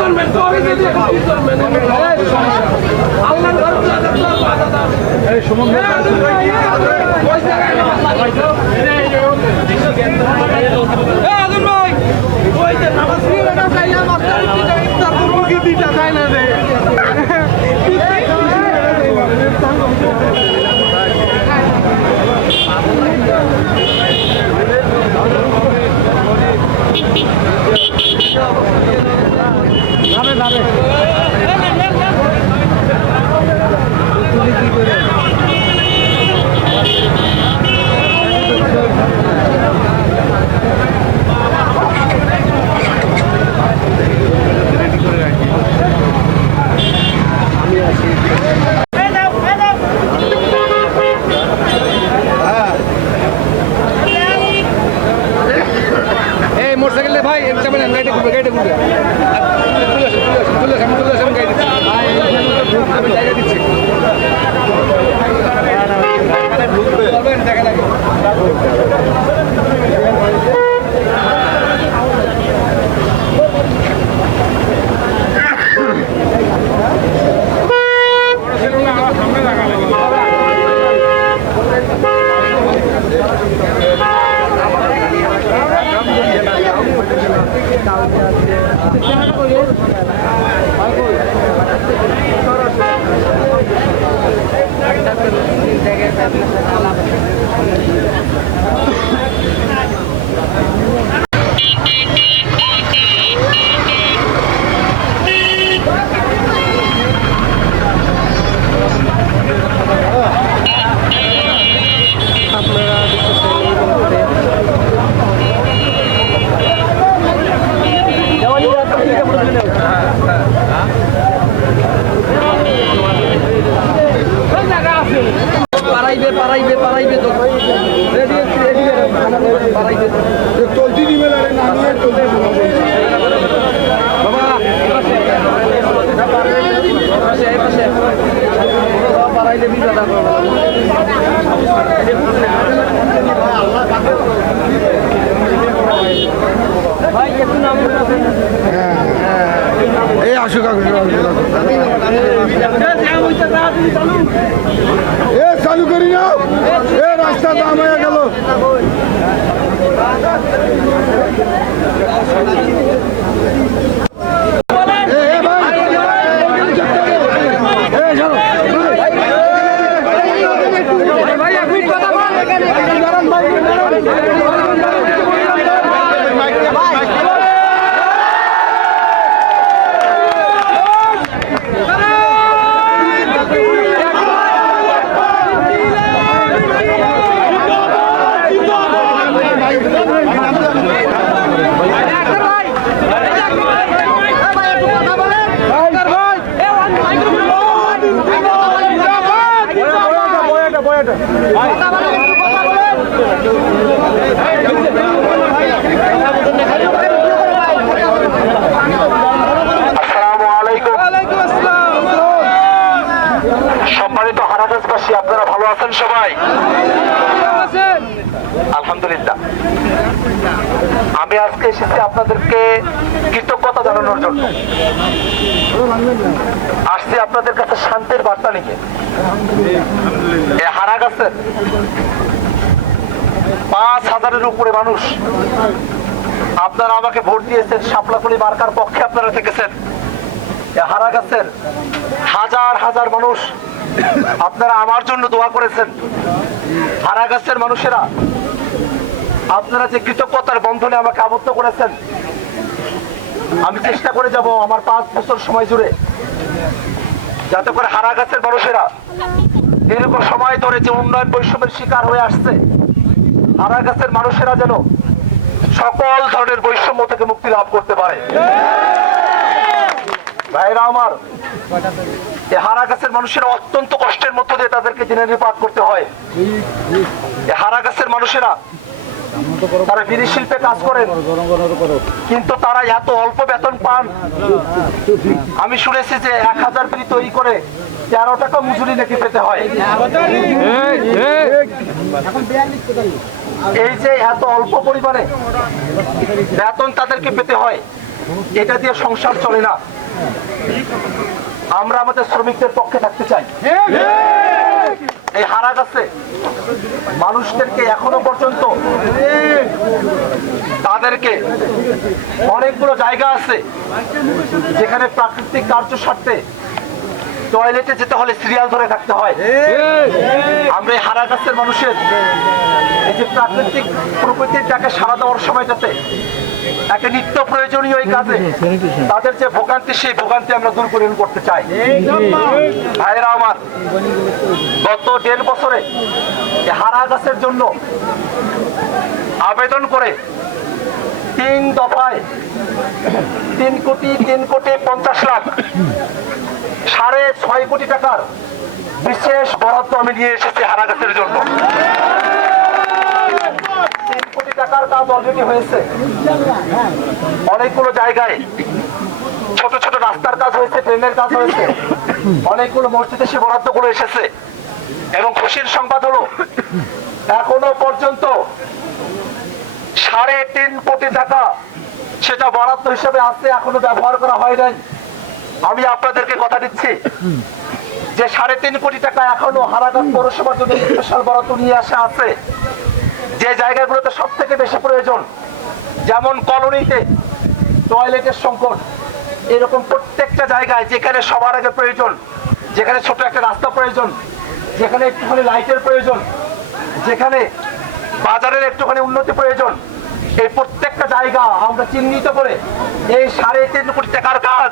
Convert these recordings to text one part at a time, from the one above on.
করবেন তবে যদি কি করবেন আল্লাহর ভরসা তো বাধা দাও এই সমুদ্র ওই জায়গায় নামাজ আদুর ভাই ওই যে নামাজ পড়ে না চাইলে মাস্টার কি ইফতার করব কি দিটা চাই না রে মোটরসাইকেল ভাই গাড়িটা ঘুরবে আমি জায়গা দিচ্ছি পারাইবে তো পারাইবে চলতি দিবে বাবা পারাইলে বিপদ ভাই একটু নাম এই আসুক চালু করি না এ রাস্তা দাম হয়ে গেল সম্মানিত হারাদাসবাসী, আপনারা ভালো আছেন সবাই? আলহামদুলিল্লাহ। আমি আজকে এসেছি আপনাদেরকে কৃতজ্ঞতা জানানোর জন্য। আসছি আপনাদের কাছে শান্তির বার্তা নিয়ে। এই হারাগাছের ৫,০০০-এর উপরে মানুষ আপনারা আমাকে ভোট দিয়েছেন, শাপলাকুলি মার্কার পক্ষে আপনারা থেকেছেন। হারাগাছের হাজার হাজার মানুষ আপনারা আমার জন্য দোয়া করেছেন। হারাগাছের মানুষেরা আপনারা যে কৃতজ্ঞতার বন্ধনে আমাকে আবদ্ধ করেছেন, আমি চেষ্টা করে যাব আমার ৫ বছর সময় জুড়ে, যাতে করে হারাগাছের মানুষেরা দীর্ঘ সময় ধরে যে উন্নয়ন বৈষম্যের শিকার হয়ে আসছে, হারাগাছের মানুষেরা যেন সকল ধরনের বৈষম্য থেকে মুক্তি লাভ করতে পারে। ভাইরা আমার, এই হারাগাছের মানুষেরা অত্যন্ত কষ্টের মধ্য দিয়ে তাদেরকে জীবনযাপন করতে হয়। এই হারাগাছের মানুষেরা তারা বিড়ি শিল্পে কাজ করেন, কিন্তু তারা এত অল্প বেতন পান। আমি শুনেছি যে ১,০০০ বিড়ি তৈরি করে ১৩ টাকা মজুরি নাকি পেতে হয়। এই যে এত অল্প পরিমাণে বেতন তাদেরকে পেতে হয়, এটা দিয়ে সংসার চলে না। আমরা আমাদের শ্রমিকদের পক্ষে থাকতে চাই। এই হারাগাছে মানুষদেরকে এখনো পর্যন্ত তাদেরকে অনেকগুলো জায়গা আছে যেখানে প্রাকৃতিক কার্য স্বার্থে টয়লেটে যেতে হলে সিরিয়াল ধরে থাকতে হয়। আমরা এই হারাগাছের মানুষের এই যে প্রাকৃতিক প্রকৃতির ডাকে সাড়া দেওয়ার সময়টাতে একটা নিত্য প্রয়োজনীয় এই কাজে তাদের যে ভোগান্তি, সেই ভোগান্তি আমরা দূর করতে চাই। ভাইয়েরা আমার, গত 1.5 বছরে হারাগাছের জন্য আবেদন করে 3 দফায় 3,50,00,000 6.5 কোটি টাকার বিশেষ বরাদ্দ আমি নিয়ে এসেছি হারাগাছের জন্য। 3 কোটি টাকার কাজ অলরেডি হয়েছে। অনেকগুলো জায়গায় ছোট ছোট রাস্তার কাজ হয়েছে, ট্রেনের কাজ হয়েছে, অনেকগুলো মসজিদে সে বরাদ্দগুলো এসেছে। এবং খুশির সংবাদ হলো এখনো পর্যন্ত 3.5 কোটি টাকা সেটা বরাদ্দ হিসেবে আছে, এখনো ব্যবহার করা হয় নাই। আমি আপনাদেরকে কথা দিচ্ছি যে 3.5 কোটি টাকা এখনো হারাগাছ পৌরসভার জন্য স্পেশাল বরাদ্দ নিয়ে আসা আছে। যে জায়গাগুলোতে সব থেকে বেশি প্রয়োজন, যেমন কলোনিতে টয়লেটের সংকট, এরকম প্রত্যেকটা জায়গায় যেখানে সবার আগে প্রয়োজন, যেখানে ছোট একটা রাস্তা প্রয়োজন, যেখানে একটুখানি লাইটের প্রয়োজন, যেখানে বাজারের একটুখানি উন্নতি প্রয়োজন, এই প্রত্যেকটা জায়গা আমরা চিহ্নিত করে এই 3.5 কোটি টাকার কাজ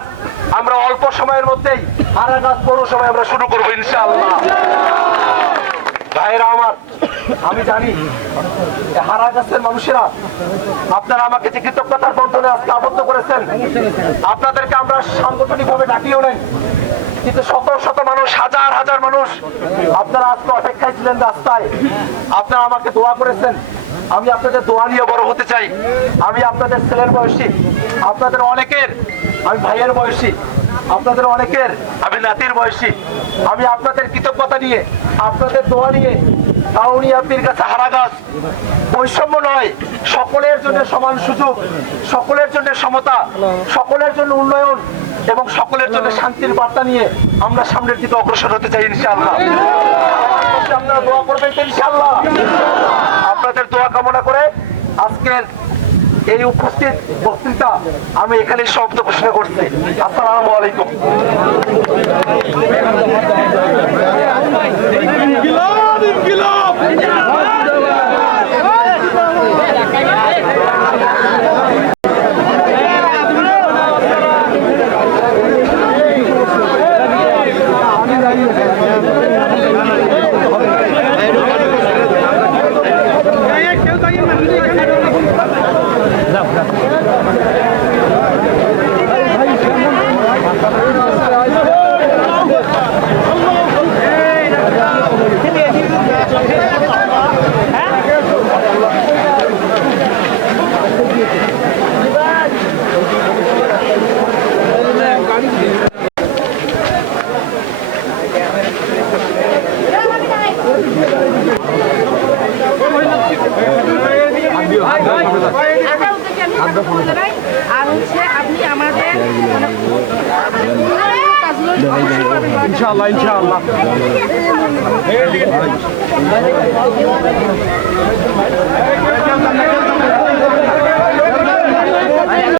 আমরা অল্প সময়ের মধ্যেই হারাগাছ পৌরসভায় আমরা শুরু করবো ইনশাআল্লাহ। ভাইয়েরা আমার, আমি জানি হারাগাছের মানুষেরা আপনারা আমাকে যে কৃতজ্ঞতার বন্ধনে আজকে আবদ্ধ করেছেন, আপনাদেরকে আমরা সাংগঠনিক ভাবে ডাকিও নাই, কিন্তু শত শত মানুষ, হাজার হাজার মানুষ আপনারা আজকে অপেক্ষায় ছিলেন রাস্তায়। আপনারা আমাকে দোয়া করেছেন, আমি আপনাদের দোয়া নিয়ে বড় হতে চাই। আমি আপনাদের ছেলের বয়সী, আপনাদের অনেকের আমি ভাইয়ের বয়সী, আপনাদের অনেকের আমি নাতির বয়সী। আমি আপনাদের কৃতজ্ঞতা নিয়ে, আপনাদের দোয়া নিয়ে কাউনিয়া পীরগাছা হারাগাছ বৈষম্য নয়, সকলের জন্য সমান সুযোগ, সকলের জন্য সমতা, সকলের জন্য উন্নয়ন এবং সকলের জন্য শান্তির বার্তা নিয়ে আমরা সামনের দিকে অগ্রসর হতে চাই ইনশাআল্লাহ। আপনারা দোয়া করবেন তো ইনশাআল্লাহ। আপনাদের দোয়া কামনা করে আজকের এই উপস্থিত বক্তৃতা আমি এখানে সমাপ্ত ঘোষণা করছি। আসসালামু আলাইকুম। আর হচ্ছে আপনি আমাদের ইনশাআল্লাহ ইনশাআল্লাহ।